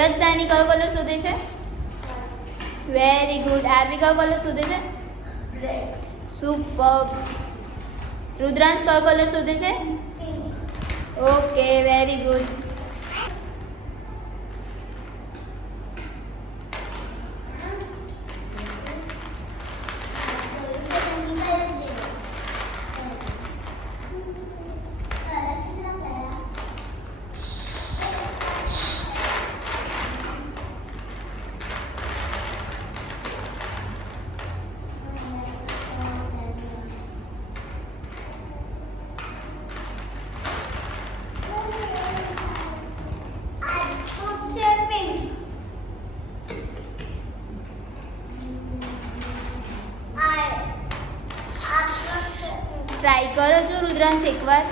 યશદાની કયો કલર શોધે છે? Very good. આરવી કયો કલર શોધે છે? સુપર. રુદ્રાંશ કયો કલર શોધે છે? Okay, very good. ટ્રાય કરો છો રુદ્રાંશ એકવાર.